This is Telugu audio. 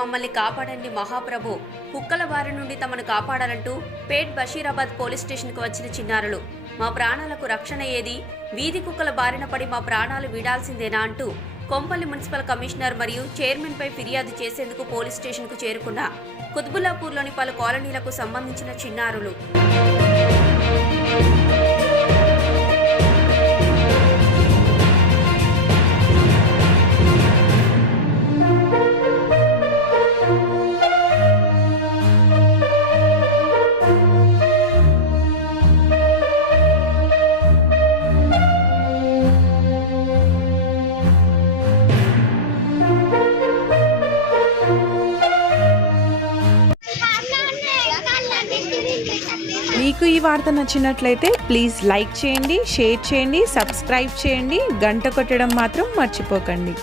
మమ్మల్ని కాపాడండి మహాప్రభు, కుక్కల బారి నుండి తమను కాపాడాలంటూ పేట్ బషీరాబాద్ పోలీస్ స్టేషన్కు వచ్చిన చిన్నారులు. మా ప్రాణాలకు రక్షణ ఏది, వీధి కుక్కల బారిన పడి మా ప్రాణాలు వీడాల్సిందేనా అంటూ కొంపల్లి మున్సిపల్ కమిషనర్ మరియు చైర్మన్పై ఫిర్యాదు చేసేందుకు పోలీస్ స్టేషన్కు చేరుకున్న కుత్బుల్లాపూర్లోని పలు కాలనీలకు సంబంధించిన చిన్నారులు. మీకు ఈ వార్త నచ్చినట్లయితే ప్లీజ్ లైక్ చేయండి, షేర్ చేయండి, సబ్స్క్రైబ్ చేయండి, గంట కొట్టడం మాత్రం మర్చిపోకండి.